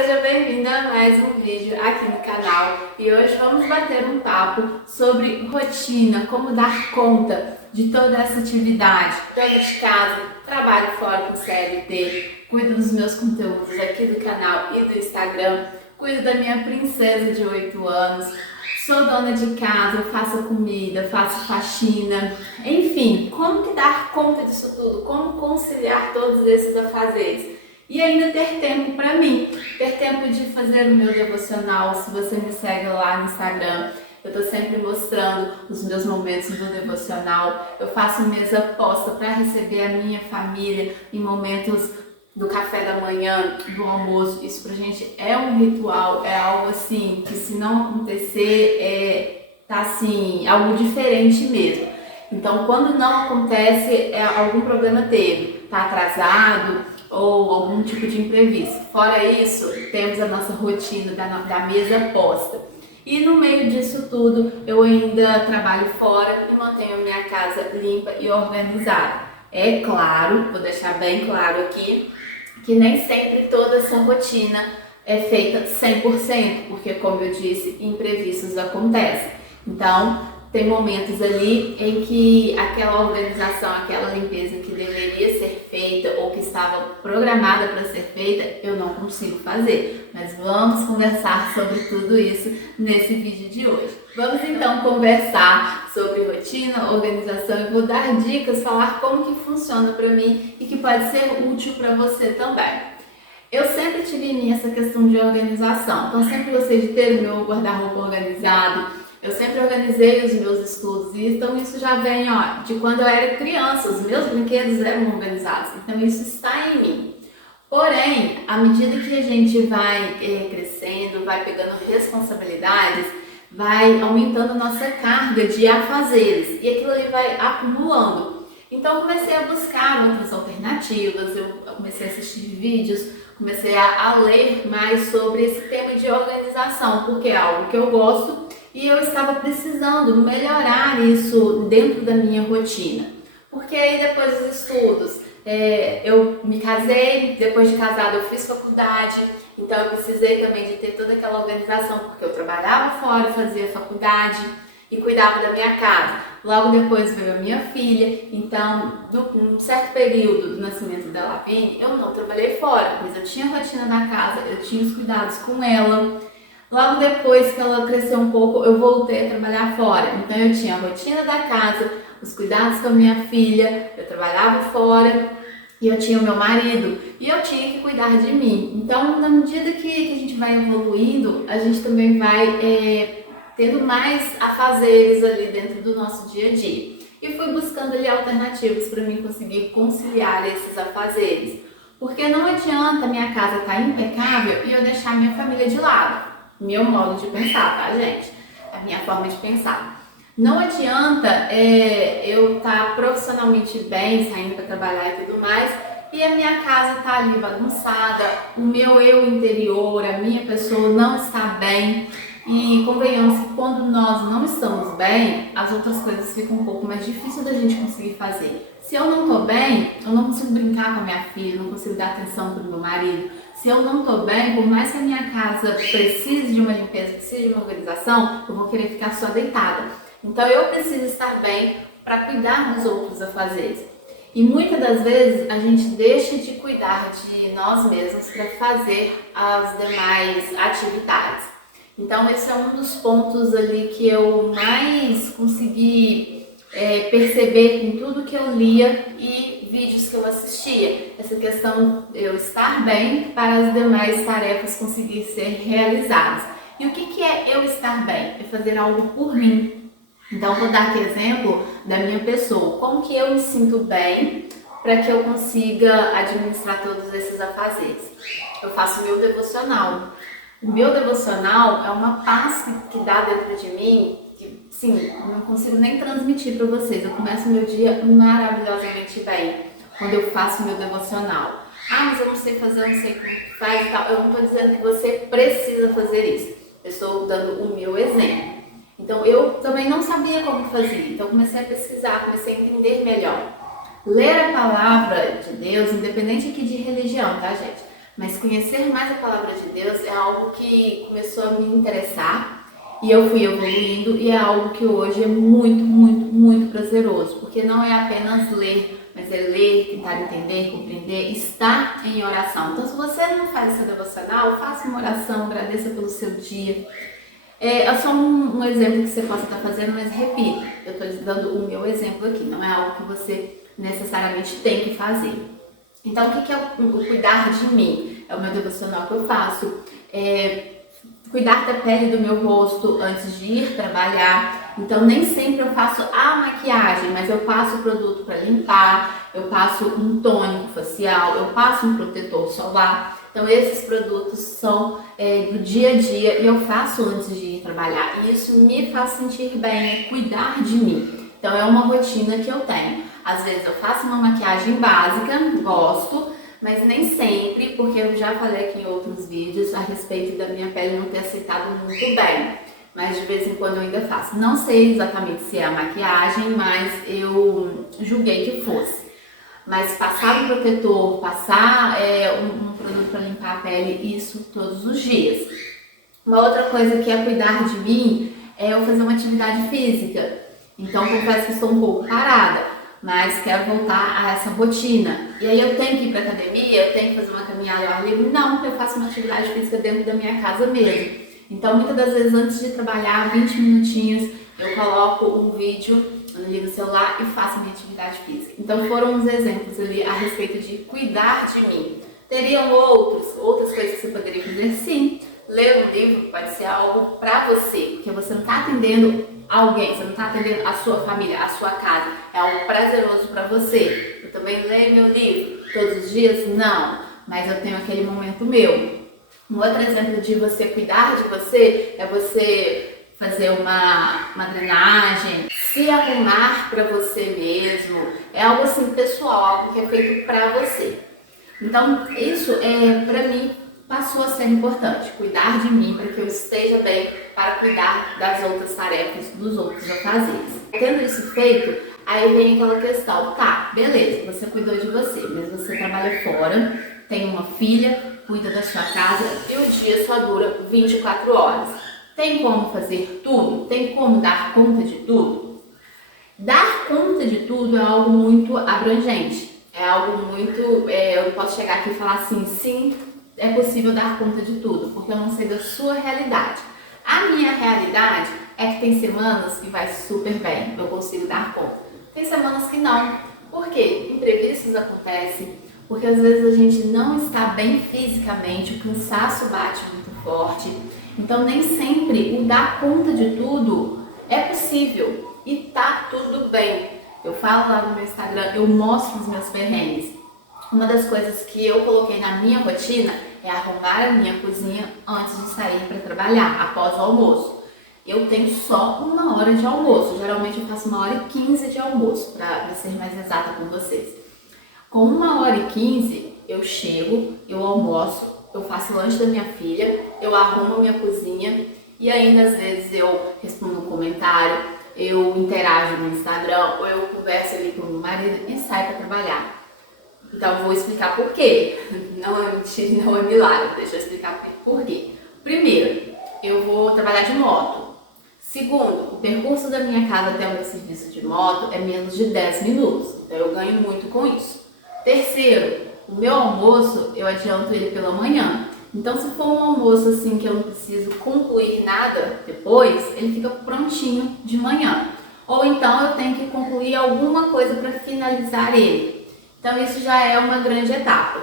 seja bem-vinda a mais um vídeo aqui no canal e hoje vamos bater um papo sobre rotina, como dar conta de toda essa atividade, dona de casa, trabalho fora com CLT, cuido dos meus conteúdos aqui do canal e do Instagram, cuido da minha princesa de 8 anos, sou dona de casa, faço comida, faço faxina, enfim, como que dar conta disso tudo, como conciliar todos esses afazeres? E ainda ter tempo para mim, ter tempo de fazer o meu devocional. Se você me segue lá no Instagram, eu tô sempre mostrando os meus momentos do devocional. Eu faço mesa posta para receber a minha família em momentos do café da manhã, do almoço. Isso pra gente é um ritual, é algo assim que se não acontecer, tá assim, algo diferente mesmo. Então quando não acontece, algum problema teve, tá atrasado, ou algum tipo de imprevisto. Fora isso, temos a nossa rotina da mesa posta. E no meio disso tudo, eu ainda trabalho fora e mantenho a minha casa limpa e organizada. É claro, vou deixar bem claro aqui, que nem sempre toda essa rotina é feita 100%, porque como eu disse, imprevistos acontecem. Então, tem momentos ali em que aquela organização, aquela limpeza que deveria ser feita ou que estava programada para ser feita, eu não consigo fazer. Mas vamos conversar sobre tudo isso nesse vídeo de hoje. Vamos então conversar sobre rotina, organização e vou dar dicas, falar como que funciona para mim e que pode ser útil para você também. Eu sempre tive em mim essa questão de organização, então sempre gostei de ter o meu guarda-roupa organizado. Eu sempre organizei os meus estudos e então isso já vem de quando eu era criança, os meus brinquedos eram organizados, então isso está em mim. Porém, à medida que a gente vai crescendo, vai pegando responsabilidades, vai aumentando a nossa carga de afazeres e aquilo ali vai acumulando. Então eu comecei a buscar outras alternativas, eu comecei a assistir vídeos, comecei a ler mais sobre esse tema de organização, porque é algo que eu gosto. E eu estava precisando melhorar isso dentro da minha rotina. Porque aí depois dos estudos, eu me casei, depois de casada eu fiz faculdade, então eu precisei também de ter toda aquela organização, porque eu trabalhava fora, fazia faculdade e cuidava da minha casa. Logo depois veio a minha filha, então num certo período do nascimento da Lavínia, eu não trabalhei fora, mas eu tinha a rotina da casa, eu tinha os cuidados com ela. Logo depois que ela cresceu um pouco, eu voltei a trabalhar fora. Então eu tinha a rotina da casa, os cuidados com a minha filha, eu trabalhava fora e eu tinha o meu marido e eu tinha que cuidar de mim. Então, na medida que a gente vai evoluindo, a gente também vai tendo mais afazeres ali dentro do nosso dia a dia. E fui buscando ali alternativas para mim conseguir conciliar esses afazeres. Porque não adianta a minha casa estar impecável e eu deixar a minha família de lado. Meu modo de pensar, tá, gente? A minha forma de pensar. Não adianta eu estar profissionalmente bem, saindo para trabalhar e tudo mais, e a minha casa tá ali bagunçada, o meu eu interior, a minha pessoa não está bem. E convenhamos que quando nós não estamos bem, as outras coisas ficam um pouco mais difíceis da gente conseguir fazer. Se eu não tô bem, eu não consigo brincar com a minha filha, não consigo dar atenção pro meu marido. Se eu não tô bem, por mais que a minha casa precise de uma limpeza, precise de uma organização, eu vou querer ficar só deitada. Então eu preciso estar bem para cuidar dos outros afazeres. E muitas das vezes a gente deixa de cuidar de nós mesmos para fazer as demais atividades. Então esse é um dos pontos ali que eu mais consegui perceber em tudo que eu lia e vídeos que eu assistia. Essa questão de eu estar bem para as demais tarefas conseguir ser realizadas. E o que é eu estar bem? É fazer algo por mim. Então vou dar aqui exemplo da minha pessoa. Como que eu me sinto bem para que eu consiga administrar todos esses afazeres? Eu faço meu devocional. O meu devocional é uma paz que dá dentro de mim, que, sim, eu não consigo nem transmitir para vocês. Eu começo meu dia maravilhosamente bem quando eu faço meu devocional. Ah, mas eu não sei fazer, eu não sei como faz e tal. Eu não estou dizendo que você precisa fazer isso. Eu estou dando o meu exemplo. Então eu também não sabia como fazer. Então comecei a pesquisar, comecei a entender melhor. Ler a palavra de Deus, independente aqui de religião, tá, gente? Mas conhecer mais a palavra de Deus é algo que começou a me interessar e eu fui evoluindo, e é algo que hoje é muito, muito, muito prazeroso, porque não é apenas ler, mas é ler, tentar entender, compreender, estar em oração. Então, se você não faz essa devocional, faça uma oração, agradeça pelo seu dia. É só um exemplo que você possa estar fazendo, mas repita, eu estou dando o meu exemplo aqui, não é algo que você necessariamente tem que fazer. Então, o que é o cuidar de mim? É o meu devocional que eu faço. Cuidar da pele do meu rosto antes de ir trabalhar. Então, nem sempre eu faço a maquiagem, mas eu passo produto para limpar, eu passo um tônico facial, eu passo um protetor solar. Então, esses produtos são do dia a dia e eu faço antes de ir trabalhar. E isso me faz sentir bem, cuidar de mim. Então, é uma rotina que eu tenho. Às vezes eu faço uma maquiagem básica, gosto, mas nem sempre, porque eu já falei aqui em outros vídeos a respeito da minha pele não ter aceitado muito bem. Mas de vez em quando eu ainda faço. Não sei exatamente se é a maquiagem, mas eu julguei que fosse. Mas passar um protetor, passar um produto para limpar a pele, isso todos os dias. Uma outra coisa que é cuidar de mim é eu fazer uma atividade física. Então confesso que estou um pouco parada, mas quero voltar a essa rotina. E aí eu tenho que ir para academia, eu tenho que fazer uma caminhada ao ar livre? Não, eu faço uma atividade física dentro da minha casa mesmo. Então muitas das vezes antes de trabalhar, 20 minutinhos, eu coloco um vídeo, eu ligo o celular e faço minha atividade física. Então foram uns exemplos ali a respeito de cuidar de mim. Teriam outras coisas que você poderia fazer? Sim. Ler um livro pode ser algo para você, porque você não está atendendo alguém, você não está atendendo a sua família, a sua casa. É algo prazeroso para você. Eu também leio meu livro todos os dias? Não, mas eu tenho aquele momento meu. Um outro exemplo de você cuidar de você é você fazer uma drenagem, se arrumar para você mesmo. É algo assim pessoal, algo que é feito para você. Então, isso para mim passou a ser importante, cuidar de mim para que eu esteja bem, para cuidar das outras tarefas, dos outros afazeres. Tendo isso feito, aí vem aquela questão, tá, beleza, você cuidou de você, mas você trabalha fora, tem uma filha, cuida da sua casa e o dia só dura 24 horas. Tem como fazer tudo? Tem como dar conta de tudo? Dar conta de tudo é algo muito abrangente, é algo muito, eu posso chegar aqui e falar assim, sim, é possível dar conta de tudo, porque eu não sei da sua realidade. A minha realidade é que tem semanas que vai super bem, eu consigo dar conta. Tem semanas que não. Por quê? Imprevistos acontecem, porque às vezes a gente não está bem fisicamente, o cansaço bate muito forte. Então nem sempre o dar conta de tudo é possível e tá tudo bem. Eu falo lá no meu Instagram, eu mostro os meus perrengues. Uma das coisas que eu coloquei na minha rotina é arrumar a minha cozinha antes de sair para trabalhar, após o almoço. Eu tenho só 1 hora de almoço, geralmente eu faço 1h15 de almoço, para ser mais exata com vocês. Com 1h15 eu chego, eu almoço, eu faço o lanche da minha filha, eu arrumo a minha cozinha e ainda às vezes eu respondo um comentário, eu interajo no Instagram ou eu converso ali com o meu marido e saio para trabalhar. Então, eu vou explicar por quê. Não é mentira, não é milagre. Deixa eu explicar por quê. Primeiro, eu vou trabalhar de moto. Segundo, o percurso da minha casa até o meu serviço de moto é menos de 10 minutos. Então, eu ganho muito com isso. Terceiro, o meu almoço, eu adianto ele pela manhã. Então, se for um almoço assim que eu não preciso concluir nada depois, ele fica prontinho de manhã. Ou então, eu tenho que concluir alguma coisa para finalizar ele. Então isso já é uma grande etapa.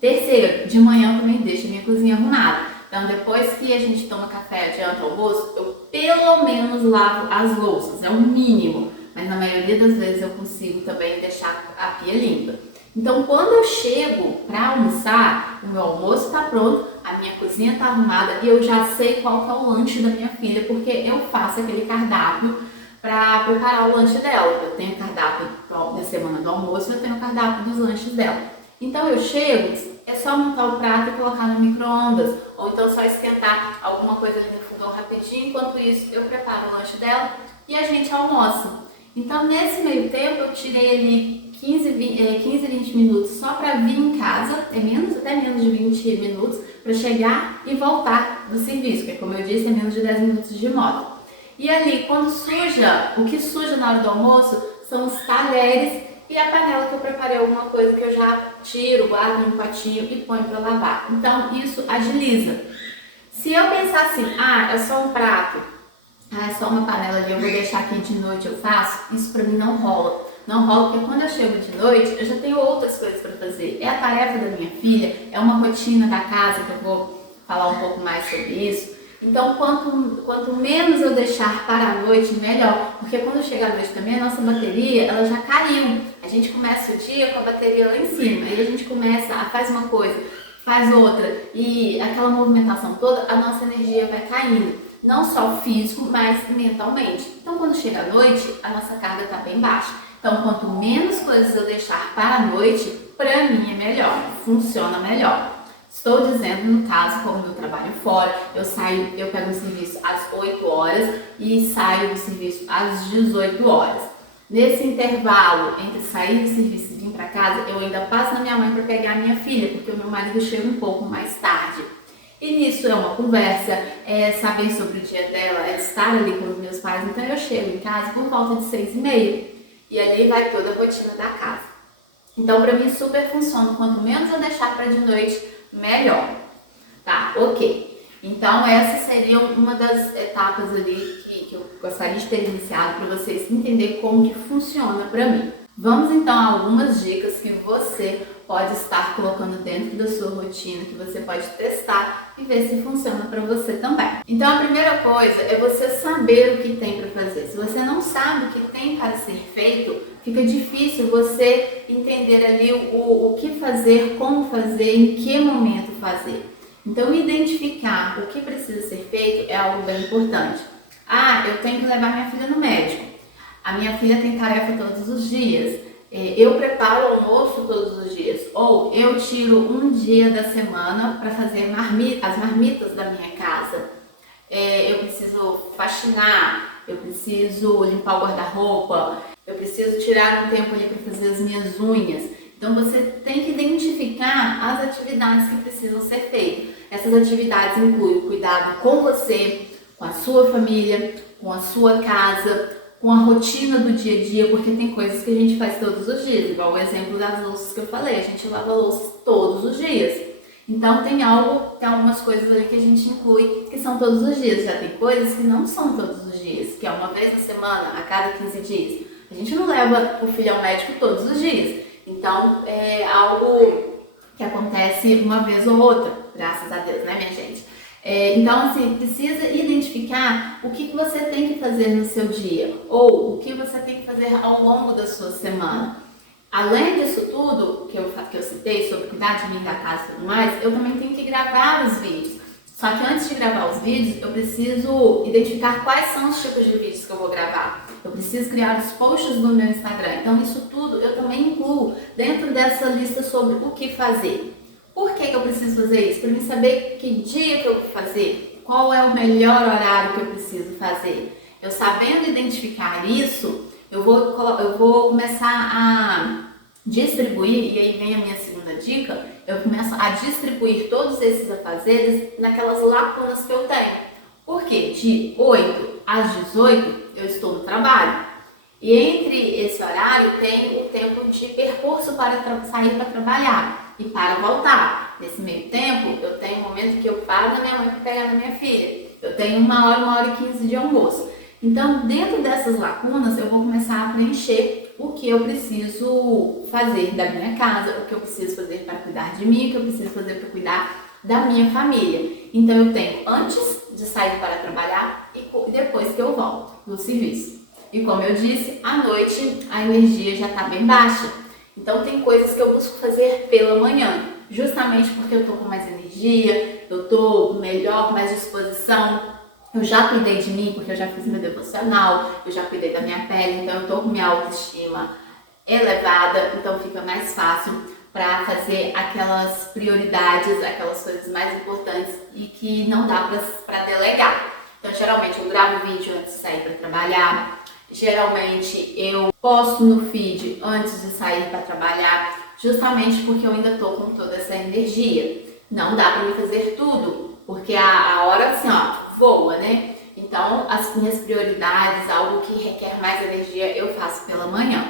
Terceiro, de manhã eu também deixo a minha cozinha arrumada. Então depois que a gente toma café, adianta o almoço, eu pelo menos lavo as louças, é o mínimo. Mas na maioria das vezes eu consigo também deixar a pia limpa. Então quando eu chego para almoçar, o meu almoço está pronto, a minha cozinha está arrumada e eu já sei qual que é o lanche da minha filha, porque eu faço aquele cardápio para preparar o lanche dela. Eu tenho cardápio da semana do almoço e eu tenho cardápio dos lanches dela. Então eu chego, é só montar o prato e colocar no micro-ondas, ou então só esquentar alguma coisa ali no fogão rapidinho, enquanto isso eu preparo o lanche dela e a gente almoça. Então nesse meio tempo eu tirei ali 15, 20 minutos só para vir em casa, até menos de 20 minutos, para chegar e voltar do serviço, que como eu disse, é menos de 10 minutos de moto. E ali, quando suja, o que suja na hora do almoço são os talheres e a panela que eu preparei alguma coisa que eu já tiro, guardo em um potinho e ponho para lavar. Então, isso agiliza. Se eu pensar assim, é só um prato, é só uma panela ali, eu vou deixar aqui de noite, eu faço, isso para mim não rola. Não rola porque quando eu chego de noite, eu já tenho outras coisas para fazer. É a tarefa da minha filha, é uma rotina da casa, que eu vou falar um pouco mais sobre isso. Então, quanto menos eu deixar para a noite, melhor. Porque quando chega a noite também, a nossa bateria, ela já caiu. A gente começa o dia com a bateria lá em cima. Aí a gente faz uma coisa, faz outra. E aquela movimentação toda, a nossa energia vai caindo. Não só físico, mas mentalmente. Então, quando chega a noite, a nossa carga está bem baixa. Então, quanto menos coisas eu deixar para a noite, para mim é melhor, funciona melhor. Estou dizendo, no caso, como eu trabalho fora, eu pego um serviço às 8 horas e saio do serviço às 18 horas. Nesse intervalo entre sair do serviço e vir para casa, eu ainda passo na minha mãe para pegar a minha filha, porque o meu marido chega um pouco mais tarde. E nisso é uma conversa, é saber sobre o dia dela, é estar ali com os meus pais. Então eu chego em casa por volta de 6h30 e ali vai toda a rotina da casa. Então para mim super funciona, quanto menos eu deixar para de noite, melhor. Tá, ok. Então essa seria uma das etapas ali que eu gostaria de ter iniciado para vocês entenderem como que funciona para mim. Vamos então a algumas dicas que você pode estar colocando dentro da sua rotina, que você pode testar e ver se funciona para você também. Então a primeira coisa é você saber o que tem para fazer. Se você não sabe o que tem para ser feito, fica difícil você entender ali o que fazer, como fazer, em que momento fazer. Então identificar o que precisa ser feito é algo bem importante. Eu tenho que levar minha filha no médico. A minha filha tem tarefa todos os dias. Eu preparo o almoço todos os dias. Ou eu tiro um dia da semana para fazer as marmitas da minha casa. Eu preciso faxinar, eu preciso limpar o guarda-roupa, eu preciso tirar um tempo ali para fazer as minhas unhas. Então você tem que identificar as atividades que precisam ser feitas. Essas atividades incluem o cuidado com você, com a sua família, com a sua casa, com a rotina do dia a dia, porque tem coisas que a gente faz todos os dias, igual o exemplo das louças que eu falei, a gente lava louças todos os dias. Então tem algumas coisas ali que a gente inclui que são todos os dias, já tem coisas que não são todos os dias, que é uma vez na semana, a cada 15 dias. A gente não leva o filho ao médico todos os dias, então é algo que acontece uma vez ou outra, graças a Deus, né minha gente? Então, assim, precisa identificar o que você tem que fazer no seu dia ou o que você tem que fazer ao longo da sua semana. Além disso tudo que eu citei sobre cuidar de mim, da casa e tudo mais, eu também tenho que gravar os vídeos. Só que antes de gravar os vídeos, eu preciso identificar quais são os tipos de vídeos que eu vou gravar. Eu preciso criar os posts do meu Instagram. Então, isso tudo eu também incluo dentro dessa lista sobre o que fazer. Por que eu preciso fazer isso? Para mim saber que dia que eu vou fazer, qual é o melhor horário que eu preciso fazer. Eu sabendo identificar isso, eu vou começar a distribuir, e aí vem a minha segunda dica, eu começo a distribuir todos esses afazeres naquelas lacunas que eu tenho. Porque de 8 às 18 eu estou no trabalho. E entre esse horário tem o tempo de percurso para sair para trabalhar e para voltar. Nesse meio tempo, eu tenho um momento que eu paro na minha mãe para pegar na minha filha. Eu tenho 1 hora e 15 de almoço. Então, dentro dessas lacunas, eu vou começar a preencher o que eu preciso fazer da minha casa, o que eu preciso fazer para cuidar de mim, o que eu preciso fazer para cuidar da minha família. Então, eu tenho antes de sair para trabalhar e depois que eu volto do serviço. E como eu disse, à noite a energia já está bem baixa. Então tem coisas que eu busco fazer pela manhã, justamente porque eu estou com mais energia, eu estou melhor, mais disposição. Eu já cuidei de mim, porque eu já fiz meu devocional, eu já cuidei da minha pele, então eu estou com minha autoestima elevada, então fica mais fácil para fazer aquelas prioridades, aquelas coisas mais importantes e que não dá para delegar. Então geralmente eu gravo vídeo antes de sair para trabalhar. Geralmente eu posto no feed antes de sair para trabalhar, justamente porque eu ainda tô com toda essa energia. Não dá para me fazer tudo, porque a hora assim, ó, voa, né? Então, as minhas prioridades, algo que requer mais energia, eu faço pela manhã.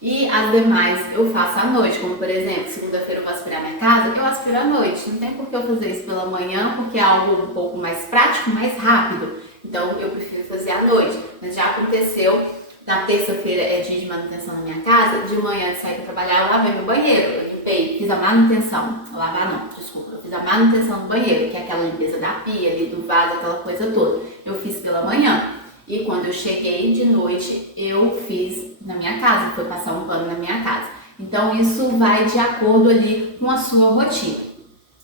E as demais eu faço à noite, como por exemplo, segunda-feira eu vou aspirar minha casa, eu aspiro à noite. Não tem por que eu fazer isso pela manhã, porque é algo um pouco mais prático, mais rápido. Então eu prefiro fazer à noite. Mas já aconteceu, na terça-feira é dia de manutenção na minha casa, de manhã de sair para trabalhar, eu lavei meu banheiro, eu limpei, fiz a manutenção. Lavar não, desculpa, eu fiz a manutenção do banheiro, que é aquela limpeza da pia, ali do vaso, aquela coisa toda. Eu fiz pela manhã. E quando eu cheguei de noite, eu fiz na minha casa, foi passar um pano na minha casa. Então isso vai de acordo ali com a sua rotina.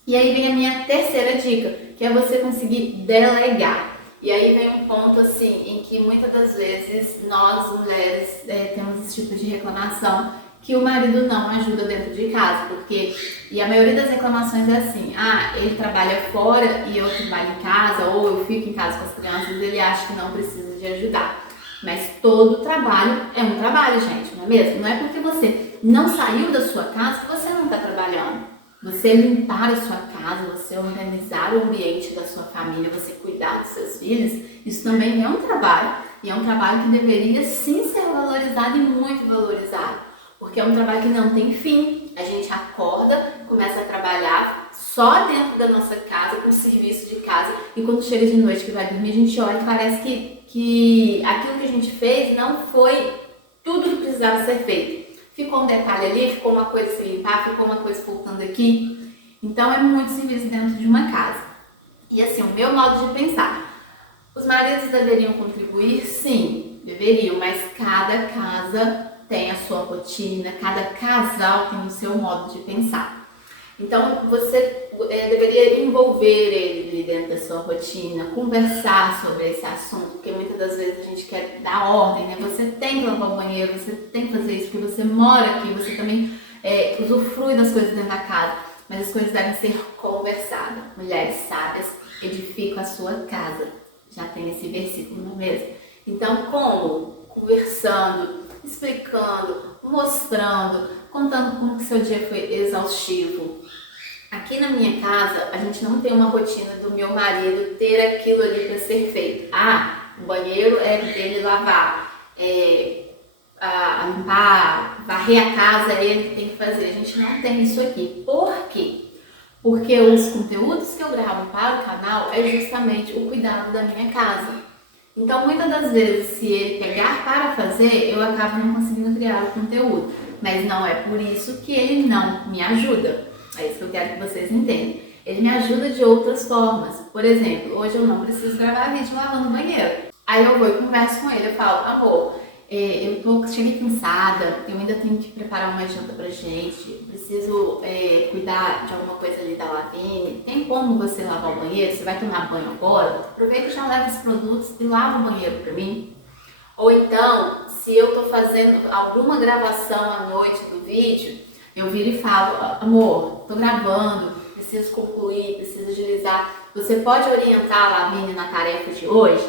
E aí vem a minha terceira dica, que é você conseguir delegar. E aí vem um ponto assim, em que muitas das vezes nós mulheres temos esse tipo de reclamação, que o marido não ajuda dentro de casa, porque, e a maioria das reclamações é assim, ele trabalha fora e eu trabalho em casa, ou eu fico em casa com as crianças, ele acha que não precisa de ajudar. Mas todo trabalho é um trabalho, gente, não é mesmo? Não é porque você não saiu da sua casa que você não está trabalhando. Você limpar a sua casa, você organizar o ambiente da sua família, você cuidar dos seus filhos, isso também é um trabalho. E é um trabalho que deveria sim ser valorizado e muito valorizado. Porque é um trabalho que não tem fim. A gente acorda, começa a trabalhar só dentro da nossa casa, com serviço de casa, e quando chega de noite que vai dormir, a gente olha e parece que aquilo que a gente fez não foi tudo que precisava ser feito. Ficou um detalhe ali, ficou uma coisa sem limpar, ficou uma coisa faltando aqui. Então é muito serviço dentro de uma casa. E assim, o meu modo de pensar, os maridos deveriam contribuir? Sim, deveriam, mas cada casa tem a sua rotina, cada casal tem o seu modo de pensar. Então você deveria envolver ele dentro da sua rotina, conversar sobre esse assunto, porque muitas das vezes a gente quer dar ordem, né? Você tem que lavar o banheiro, você tem que fazer isso, porque você mora aqui, você também usufrui das coisas dentro da casa, mas as coisas devem ser conversadas. Mulheres sábias edificam a sua casa. Já tem esse versículo, não é mesmo? Então, como? Conversando, explicando, mostrando, contando como que seu dia foi exaustivo. Aqui na minha casa, a gente não tem uma rotina do meu marido ter aquilo ali para ser feito. O banheiro é dele lavar, limpar, varrer a casa é ele que tem que fazer. A gente não tem isso aqui. Por quê? Porque os conteúdos que eu gravo para o canal é justamente o cuidado da minha casa. Então, muitas das vezes, se ele pegar para fazer, eu acabo não conseguindo criar o conteúdo. Mas não é por isso que ele não me ajuda. É isso que eu quero que vocês entendam. Ele me ajuda de outras formas. Por exemplo, hoje eu não preciso gravar vídeo lavando o banheiro. Aí eu vou e converso com ele, eu falo, amor, cheguei cansada, eu ainda tenho que preparar uma janta pra gente, preciso cuidar de alguma coisa ali da Lavine, tem como você lavar o banheiro? Você vai tomar banho agora? Aproveita e já leva esses produtos e lava o banheiro pra mim. Ou então, se eu tô fazendo alguma gravação à noite do vídeo, eu viro e falo, amor, tô gravando, preciso concluir, preciso agilizar, você pode orientar a Lavine na tarefa de hoje?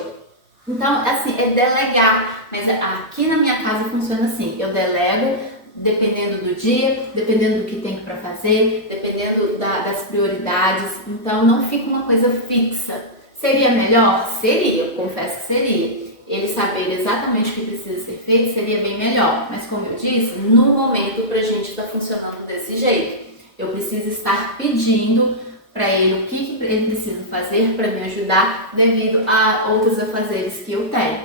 Então, assim, é delegar, mas aqui na minha casa funciona assim, eu delego dependendo do dia, dependendo do que tem para fazer, dependendo das prioridades, então não fica uma coisa fixa. Seria melhor? Seria, eu confesso que seria. Ele saber exatamente o que precisa ser feito seria bem melhor, mas como eu disse, no momento pra gente está funcionando desse jeito. Eu preciso estar pedindo para ele o que ele precisa fazer para me ajudar devido a outros afazeres que eu tenho.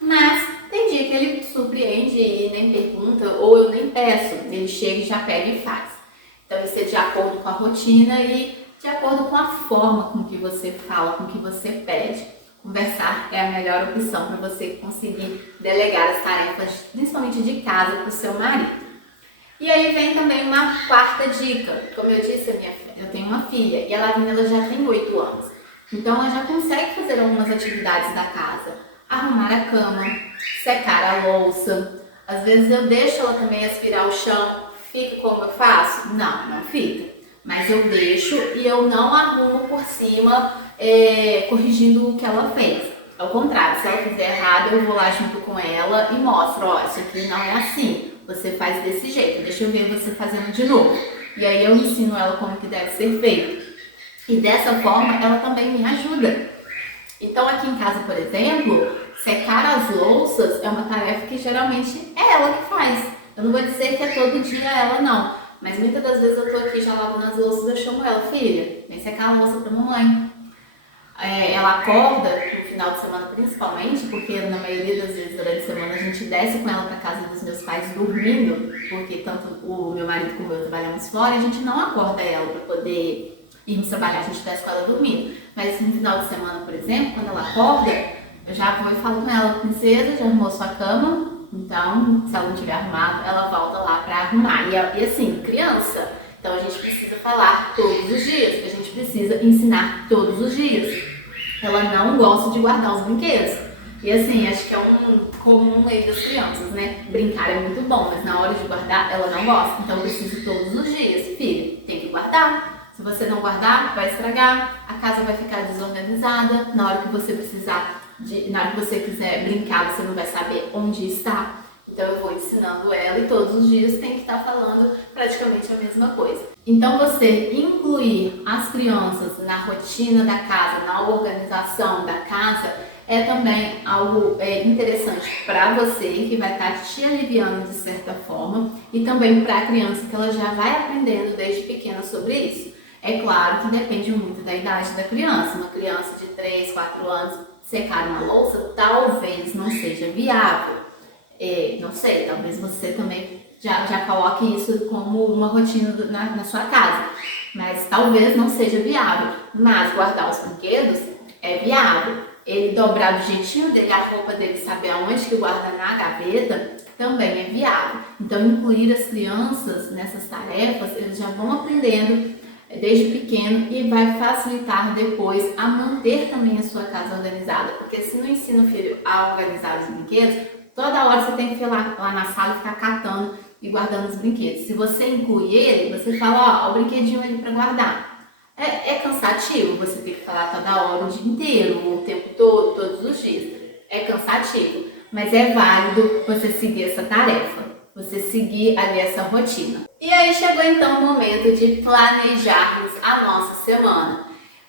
Mas tem dia que ele surpreende e nem pergunta ou eu nem peço, ele chega e já pega e faz. Então isso é de acordo com a rotina e de acordo com a forma com que você fala, com que você pede. Conversar é a melhor opção para você conseguir delegar as tarefas, principalmente de casa, para o seu marido. E aí vem também uma quarta dica. Como eu disse, eu tenho uma filha e a Lavine ela já tem 8 anos. Então ela já consegue fazer algumas atividades da casa. Arrumar a cama, secar a louça. Às vezes eu deixo ela também aspirar o chão. Fica como eu faço? Não, não fica. Mas eu deixo e eu não arrumo por cima, corrigindo o que ela fez. Ao contrário, se ela fizer errado, eu vou lá junto com ela e mostro, ó, isso aqui não é assim, você faz desse jeito, deixa eu ver você fazendo de novo. E aí eu ensino ela como que deve ser feito. E dessa forma, ela também me ajuda. Então aqui em casa, por exemplo, secar as louças é uma tarefa que geralmente é ela que faz. Eu não vou dizer que é todo dia ela não, mas muitas das vezes eu tô aqui já lavando as louças, eu chamo ela, filha, vem secar a louça pra mamãe. Ela acorda no final de semana principalmente, porque na maioria das vezes durante a semana a gente desce com ela para casa dos meus pais dormindo, porque tanto o meu marido como eu trabalhamos fora e a gente não acorda ela para poder irmos trabalhar, a gente desce com ela dormindo. Mas no final de semana, por exemplo, quando ela acorda, eu já vou e falo com ela, princesa, já arrumou sua cama? Então, se ela não tiver arrumado, ela volta lá para arrumar. E assim, criança, então a gente precisa falar todos os dias, a gente precisa ensinar todos os dias. Ela não gosta de guardar os brinquedos. E assim, acho que é um comum aí das crianças, né? Brincar é muito bom, mas na hora de guardar, ela não gosta. Então eu preciso todos os dias, filha, tem que guardar. Se você não guardar, vai estragar, a casa vai ficar desorganizada. Na hora que você na hora que você quiser brincar, você não vai saber onde está. Então eu vou ensinando ela e todos os dias tem que estar falando praticamente a mesma coisa. Então você incluir as crianças na rotina da casa, na organização da casa, é também algo interessante para você, que vai estar te aliviando de certa forma, e também para a criança, que ela já vai aprendendo desde pequena sobre isso. É claro que depende muito da idade da criança. Uma criança de 3, 4 anos secar uma louça talvez não seja viável. Não sei, talvez você também já coloque isso como uma rotina na sua casa, mas talvez não seja viável. Mas guardar os brinquedos é viável. Ele dobrar do jeitinho dele, a roupa dele, saber aonde que guarda na gaveta, também é viável. Então incluir as crianças nessas tarefas, eles já vão aprendendo desde pequeno e vai facilitar depois a manter também a sua casa organizada. Porque se não ensina o filho a organizar os brinquedos, toda hora você tem que ir lá na sala e ficar catando e guardando os brinquedos. Se você inclui ele, você fala, ó, o brinquedinho ali para guardar. É cansativo você ter que falar toda hora, o dia inteiro, o tempo todo, todos os dias. É cansativo, mas é válido você seguir essa tarefa, você seguir ali essa rotina. E aí chegou então o momento de planejarmos a nossa semana.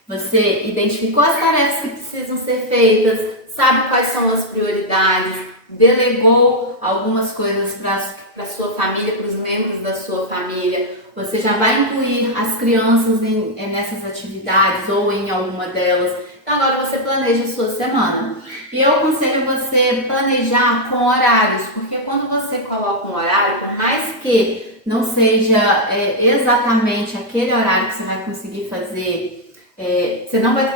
Você identificou as tarefas que precisam ser feitas, sabe quais são as prioridades, delegou algumas coisas para sua família, para os membros da sua família. Você já vai incluir as crianças nessas atividades ou em alguma delas. Então agora você planeja a sua semana. E eu aconselho você planejar com horários, porque quando você coloca um horário, por mais que não seja exatamente aquele horário que você vai conseguir fazer, você não vai...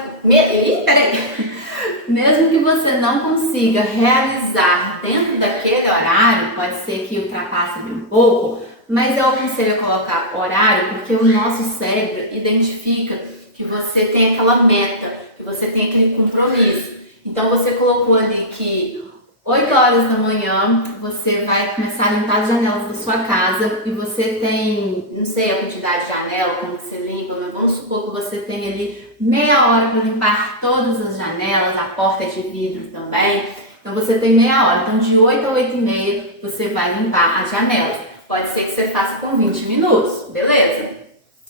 Mesmo que você não consiga realizar dentro daquele horário, pode ser que ultrapasse um pouco, mas eu aconselho a colocar horário porque o nosso cérebro identifica que você tem aquela meta, que você tem aquele compromisso. Então você colocou ali que 8 horas da manhã você vai começar a limpar as janelas da sua casa e você tem, não sei a quantidade de janela, como que você limpa, mas vamos supor que você tem ali meia hora para limpar todas as janelas, a porta é de vidro também. Então você tem meia hora, então de 8 a 8 e meia você vai limpar as janelas. Pode ser que você faça com 20 minutos, beleza?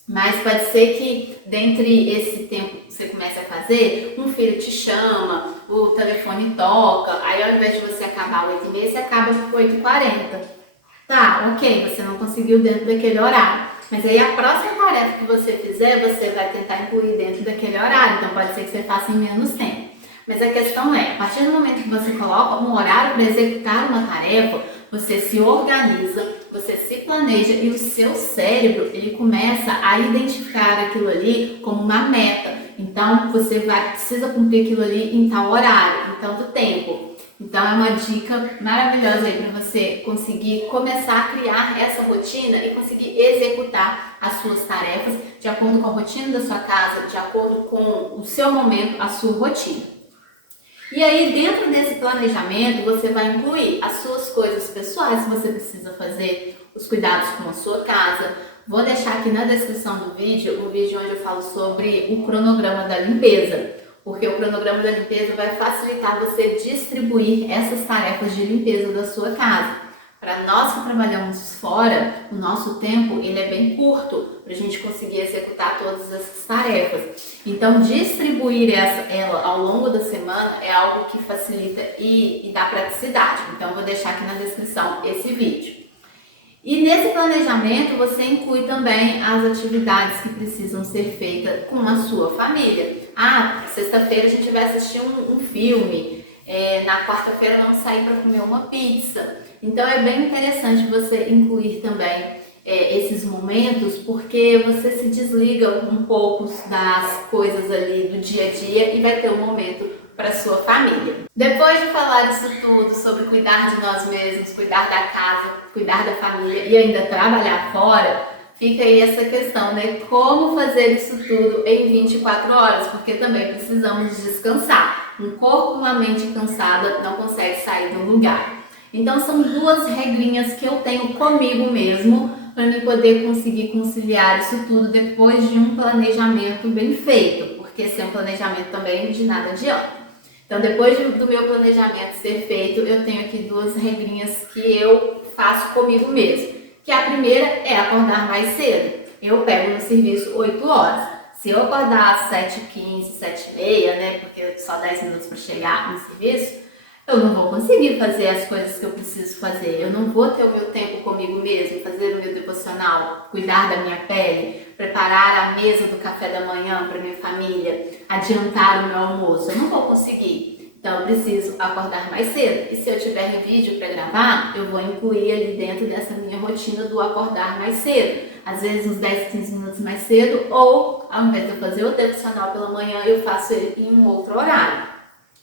Mas pode ser que dentre esse tempo que você comece a fazer, um filho te chama, o telefone toca, aí ao invés de você acabar às 8h30, você acaba às 8h40. Tá, ok, você não conseguiu dentro daquele horário. Mas aí a próxima tarefa que você fizer, você vai tentar incluir dentro daquele horário. Então pode ser que você faça em menos tempo. Mas a questão é, a partir do momento que você coloca um horário para executar uma tarefa, você se organiza, você se planeja e o seu cérebro, ele começa a identificar aquilo ali como uma meta. Então, você precisa cumprir aquilo ali em tal horário, em tanto tempo. Então, é uma dica maravilhosa aí para você conseguir começar a criar essa rotina e conseguir executar as suas tarefas de acordo com a rotina da sua casa, de acordo com o seu momento, a sua rotina. E aí, dentro desse planejamento, você vai incluir as suas coisas pessoais que você precisa fazer, os cuidados com a sua casa. Vou deixar aqui na descrição do vídeo, um vídeo onde eu falo sobre o cronograma da limpeza. porque o cronograma da limpeza vai facilitar você distribuir essas tarefas de limpeza da sua casa. Para nós que trabalhamos fora, o nosso tempo ele é bem curto para a gente conseguir executar todas essas tarefas. Então, distribuir ela ao longo da semana é algo que facilita e dá praticidade. Então, eu vou deixar aqui na descrição esse vídeo. E nesse planejamento você inclui também as atividades que precisam ser feitas com a sua família. Sexta-feira a gente vai assistir um filme, na quarta-feira vamos sair para comer uma pizza. Então é bem interessante você incluir também esses momentos, porque você se desliga um pouco das coisas ali do dia a dia e vai ter um momento para sua família. Depois de falar isso tudo sobre cuidar de nós mesmos, cuidar da casa, cuidar da família e ainda trabalhar fora, fica aí essa questão, né? Como fazer isso tudo em 24 horas, porque também precisamos descansar. Um corpo e uma mente cansada não consegue sair do lugar. Então são duas regrinhas que eu tenho comigo mesmo para mim poder conseguir conciliar isso tudo depois de um planejamento bem feito, porque sem um planejamento também de nada adianta. Então depois do meu planejamento ser feito, eu tenho aqui duas regrinhas que eu faço comigo mesmo. Que a primeira é acordar mais cedo. Eu pego no serviço 8 horas. Se eu acordar às 7h15, 7h30, né, porque só 10 minutos para chegar no serviço, eu não vou conseguir fazer as coisas que eu preciso fazer. Eu não vou ter o meu tempo comigo mesmo, fazer o meu devocional, cuidar da minha pele, preparar a mesa do café da manhã para minha família, adiantar o meu almoço. Eu não vou conseguir. Então eu preciso acordar mais cedo. E se eu tiver vídeo para gravar, eu vou incluir ali dentro dessa minha rotina do acordar mais cedo. Às vezes uns 10, 15 minutos mais cedo, ou ao invés de eu fazer o devocional pela manhã, eu faço ele em um outro horário.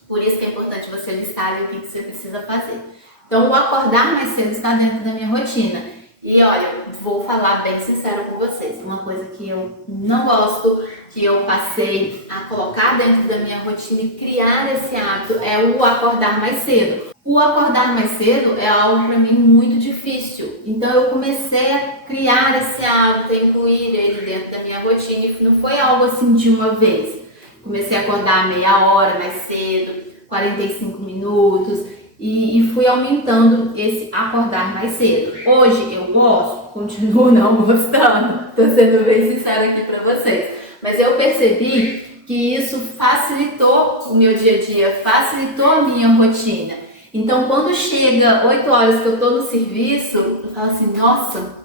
Por isso que é importante você listar ali o que você precisa fazer. Então, o acordar mais cedo está dentro da minha rotina. E olha, vou falar bem sincero com vocês. Uma coisa que eu não gosto, que eu passei a colocar dentro da minha rotina e criar esse hábito, é o acordar mais cedo. O acordar mais cedo é algo para mim muito difícil. Então, eu comecei a criar esse hábito, a incluir ele dentro da minha rotina. E não foi algo assim de uma vez. Comecei a acordar meia hora mais cedo, 45 minutos e fui aumentando esse acordar mais cedo. Hoje eu gosto, continuo não gostando, tô sendo bem sincera aqui para vocês, mas eu percebi que isso facilitou o meu dia a dia, facilitou a minha rotina. Então quando chega 8 horas que eu tô no serviço, eu falo assim, nossa,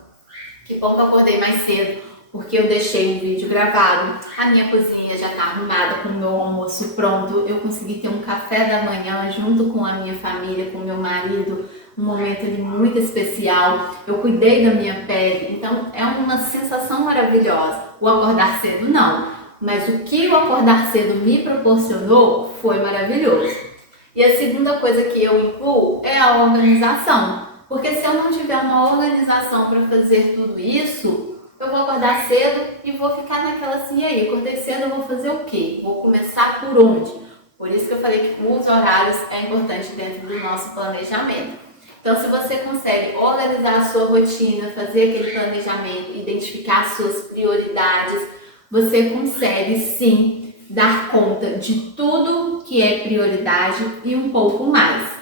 que bom que eu acordei mais cedo, porque eu deixei o vídeo gravado, a minha cozinha já está arrumada com o meu almoço pronto, eu consegui ter um café da manhã junto com a minha família, com o meu marido, um momento ali muito especial, eu cuidei da minha pele, então é uma sensação maravilhosa. O acordar cedo não, mas o que o acordar cedo me proporcionou foi maravilhoso. E a segunda coisa que eu incluo é a organização, porque se eu não tiver uma organização para fazer tudo isso, eu vou acordar cedo e vou ficar naquela assim, aí, acordei cedo, eu vou fazer o quê? Vou começar por onde? Por isso que eu falei que os horários é importante dentro do nosso planejamento. Então, se você consegue organizar a sua rotina, fazer aquele planejamento, identificar as suas prioridades, você consegue sim dar conta de tudo que é prioridade e um pouco mais.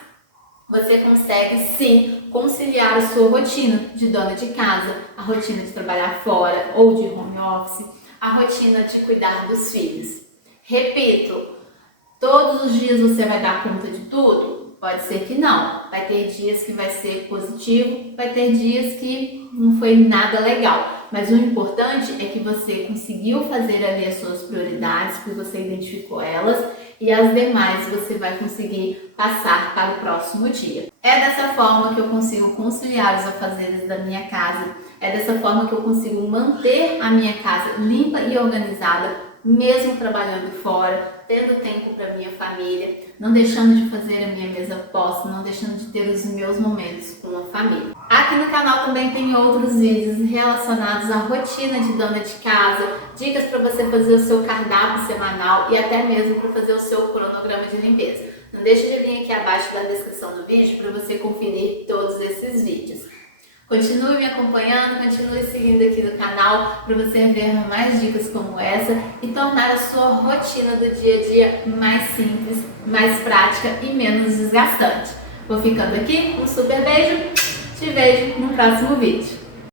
Você consegue sim conciliar a sua rotina de dona de casa, a rotina de trabalhar fora ou de home office, a rotina de cuidar dos filhos. Repito, todos os dias você vai dar conta de tudo? Pode ser que não. Vai ter dias que vai ser positivo, vai ter dias que não foi nada legal. Mas o importante é que você conseguiu fazer ali as suas prioridades, que você identificou elas, e as demais você vai conseguir passar para o próximo dia. É dessa forma que eu consigo conciliar os afazeres da minha casa, é dessa forma que eu consigo manter a minha casa limpa e organizada, mesmo trabalhando fora, tendo tempo para minha família, não deixando de fazer a minha mesa posta, não deixando de ter os meus momentos com a família. Aqui no canal também tem outros vídeos relacionados à rotina de dona de casa, dicas para você fazer o seu cardápio semanal e até mesmo para fazer o seu cronograma de limpeza. Não deixe de vir aqui abaixo da descrição do vídeo para você conferir todos esses vídeos. Continue me acompanhando, continue seguindo aqui no canal para você ver mais dicas como essa e tornar a sua rotina do dia a dia mais simples, mais prática e menos desgastante. Vou ficando aqui, um super beijo, te vejo no próximo vídeo.